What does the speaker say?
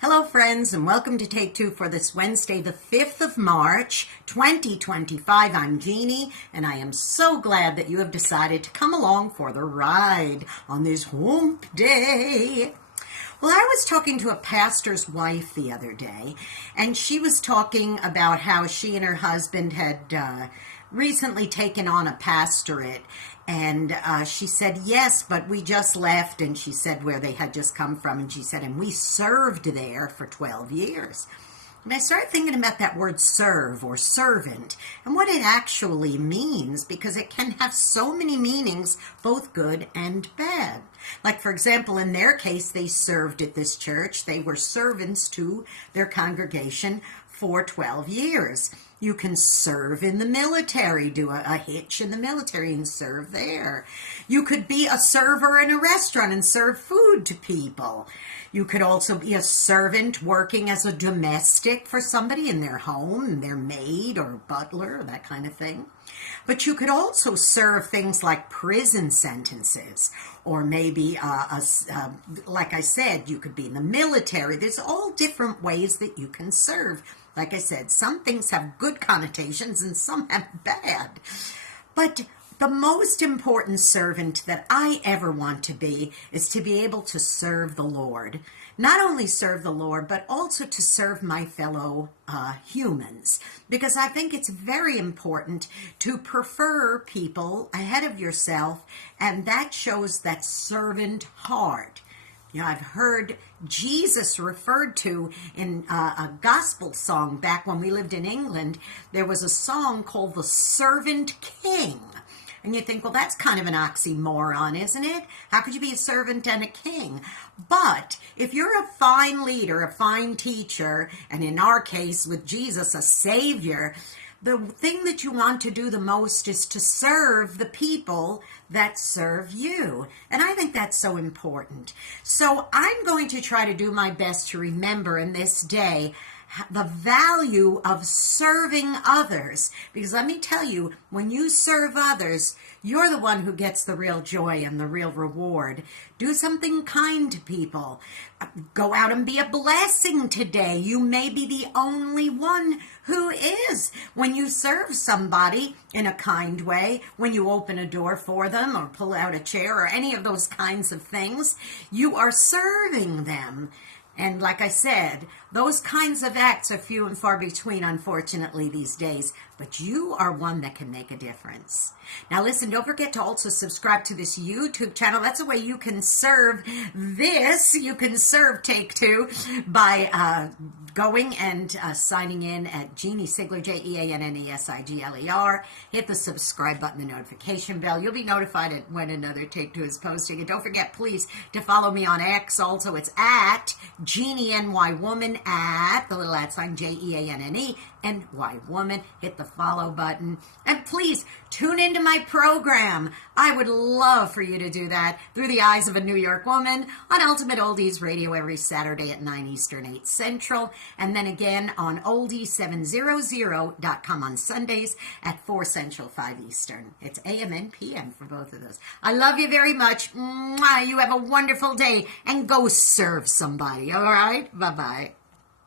Hello friends, and welcome to Take Two for this Wednesday, the 5th of March, 2025. I'm Jeannie, and I am so glad that you have decided to come along for the ride on this hump day. Well, I was talking to a pastor's wife the other day, and she was talking about how she and her husband had recently taken on a pastorate. And she said, yes, but we just left. And she said where they had just come from. And she said, and we served there for 12 years. And I started thinking about that word serve or servant and what it actually means, because it can have so many meanings, both good and bad. Like, for example, in their case, they served at this church. They were servants to their congregation for 12 years. You can serve in the military, do a hitch in the military and serve there. You could be a server in a restaurant and serve food to people. You could also be a servant working as a domestic for somebody in their home, their maid or butler, that kind of thing. But you could also serve things like prison sentences, or maybe, like I said, you could be in the military. There's all different ways that you can serve. Like I said, some things have good connotations and some have bad. But the most important servant that I ever want to be is to be able to serve the Lord. Not only serve the Lord, but also to serve my fellow humans. Because I think it's very important to prefer people ahead of yourself, and that shows that servant heart. You know, I've heard Jesus referred to in a gospel song back when we lived in England. There was a song called The Servant King. And you think, well, that's kind of an oxymoron, isn't it? How could you be a servant and a king? But if you're a fine leader, a fine teacher, and in our case with Jesus, a savior, the thing that you want to do the most is to serve the people that serve you. And I think that's so important. So I'm going to try to do my best to remember in this day the value of serving others. Because let me tell you, when you serve others, you're the one who gets the real joy and the real reward. Do something kind to people. Go out and be a blessing today. You may be the only one who is. When you serve somebody in a kind way, when you open a door for them or pull out a chair or any of those kinds of things, you are serving them. And like I said, those kinds of acts are few and far between, unfortunately, these days. But you are one that can make a difference. Now listen, don't forget to also subscribe to this YouTube channel. That's a way you can serve this. You can serve Take Two by going and signing in at Jeanne Sigler, JeanneSigler. Hit the subscribe button, the notification bell. You'll be notified when another Take Two is posting. And don't forget, please, to follow me on X. Also, it's at Jeannie NY Woman, at the little @ sign JeanneNY Woman. Hit the follow button. And please, tune into my program. I would love for you to do that through the eyes of a New York woman on Ultimate Oldies Radio every Saturday at 9 Eastern, 8 Central. And then again on oldie700.com on Sundays at 4 Central, 5 Eastern. It's AM and PM for both of those. I love you very much. Mwah. You have a wonderful day and go serve somebody. All right? Bye-bye.